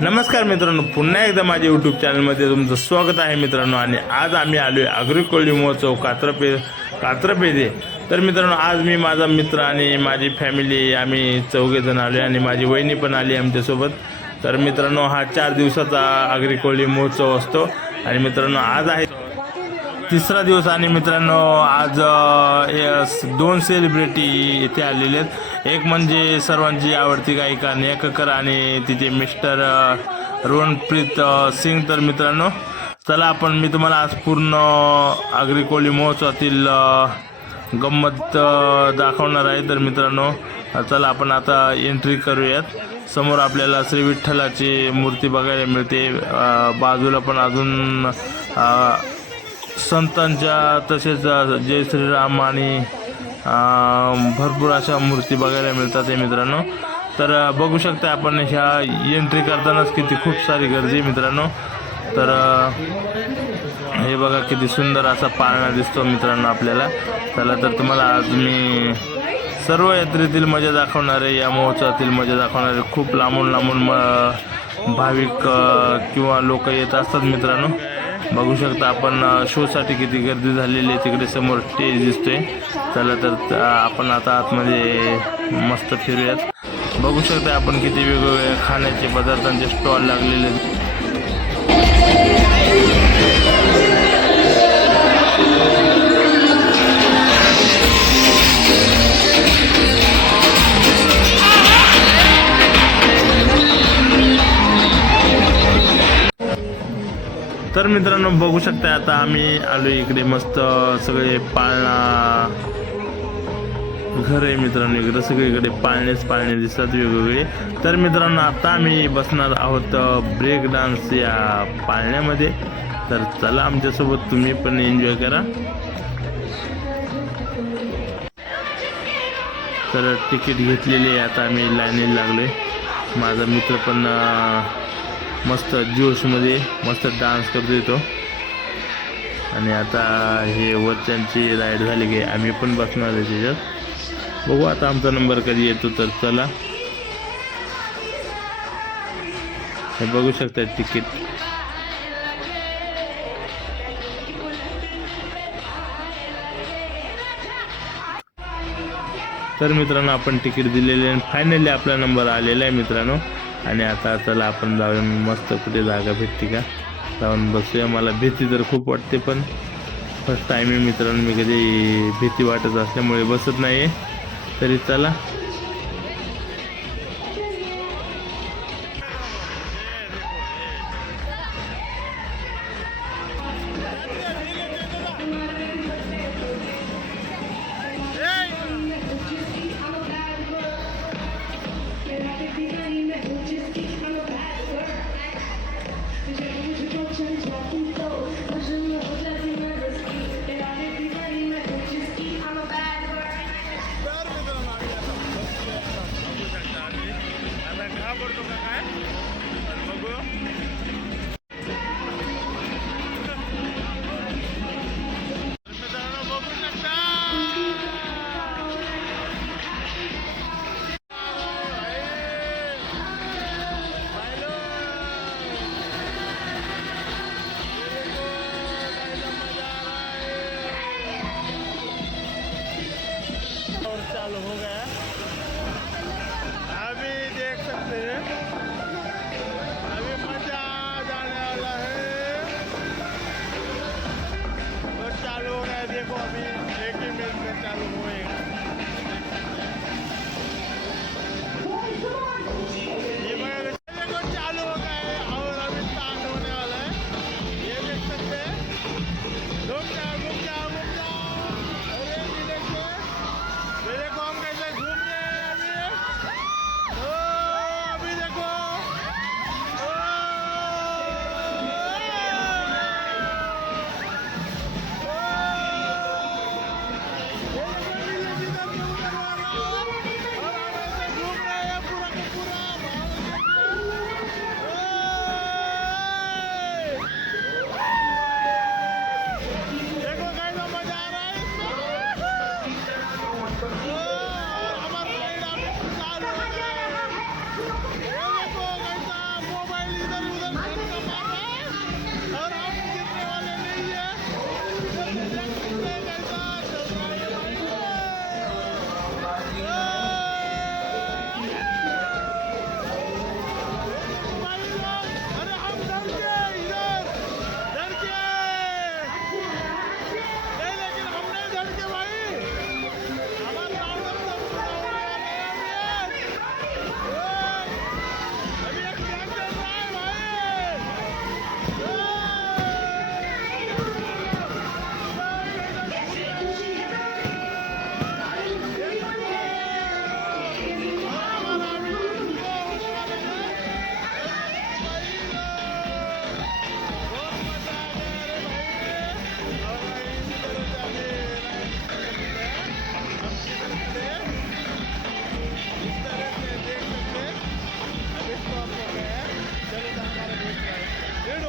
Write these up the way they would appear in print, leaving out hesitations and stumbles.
नमस्कार मित्रांनो, पुन्हा एकदा माझ्या यूट्यूब चॅनलमध्ये तुमचं स्वागत आहे मित्रांनो. आणि आज आम्ही आलो आहे आगरी कोळी महोत्सव कात्रपेजे. तर मित्रांनो, आज मी माझा मित्र आणि माझी फॅमिली आम्ही चौघेजण आलो आहे आणि माझी वहिनी पण आली आमच्यासोबत. तर मित्रांनो, हा 4 दिवसाचा आगरी कोळी महोत्सव असतो आणि मित्रांनो आज आहे 3रा दिवस. आणि मित्रांनो, आज 2 सेलिब्रिटी इथे आलेले आहेत. एक म्हणजे सर्वांची आवडती गायिका नेहा कक्कर आणि तिचे मिस्टर रोहनप्रीत सिंग. तर मित्रांनो, चला मी तुम्हाला आज पूर्ण आगरी कोळी महोत्सवातील गंमत दाखवणार आहे. तर मित्रांनो, चला आपण आता एंट्री करूयात. समोर आपल्याला श्री विठ्ठलाची मूर्ती बघायला मिळते. बाजूला पण अजून संतांच्या तसेच जय श्रीराम आणि भरपूर अशा मूर्ती बघायला मिळतात आहे मित्रांनो. तर बघू शकता आपण ह्या एंट्री करतानाच किती खूप सारी गर्दी मित्रांनो. तर हे बघा किती सुंदर असा पाळणा दिसतो मित्रांनो आपल्याला. चला तर तुम्हाला आज मी सर्व यात्रेतील मजा दाखवणार आहे, या महोत्सवातील मजा दाखवणार आहे. खूप लांबून भाविक किंवा लोक येत असतात मित्रांनो. बघू शकता आपण शोसाठी किती गर्दी झालेली आहे. तिकडे समोर स्टेज दिसतोय. चला तर आपण आता आतमध्ये मस्त फिरूयात. बघू शकता आपण किती वेगवेगळ्या खाण्याचे पदार्थांचे स्टॉल लागलेले आहेत. तर मित्रांनो, बघू शकता आता आम्ही आलो इकडे. मस्त सगळे पाळणा घर आहे मित्रांनो. इकडे सगळीकडे पाळणे दिसतात वेगवेगळे. तर मित्रांनो, आता आम्ही बसणार आहोत ब्रेक डान्स या पाळण्यामध्ये. तर चला आमच्यासोबत तुम्ही पण एन्जॉय करा. तर तिकीट घेतलेली आहे. आता आम्ही लाईनीला लागलोय. माझा मित्र पण मस्त जोशमध्ये मस्त डान्स करतो येतो. आणि आता हे वरच्यांची राईड झाली की आम्ही पण बसणार आहे त्याच्यात. बघू आता आमचा नंबर कधी येतो. तर चला, हे बघू शकता तिकीट. तर मित्रांनो, आपण तिकीट दिलेले आणि फायनली आपला नंबर आलेला आहे मित्रांनो. आणि आता चला आपण जाऊन मस्त कुठे जागा भेटते का जाऊन बसूया. मला भीती तर खूप वाटते, पण फर्स्ट टाईम आहे मित्रांनो. मी कधी भीती वाटत असल्यामुळे बसत नाही आहे. तरी चला.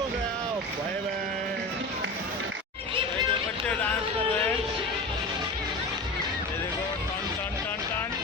हो गया बाय बाय। बच्चे डांस कर रहे हैं, ये देखो टन टन टन टन।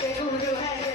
Seguro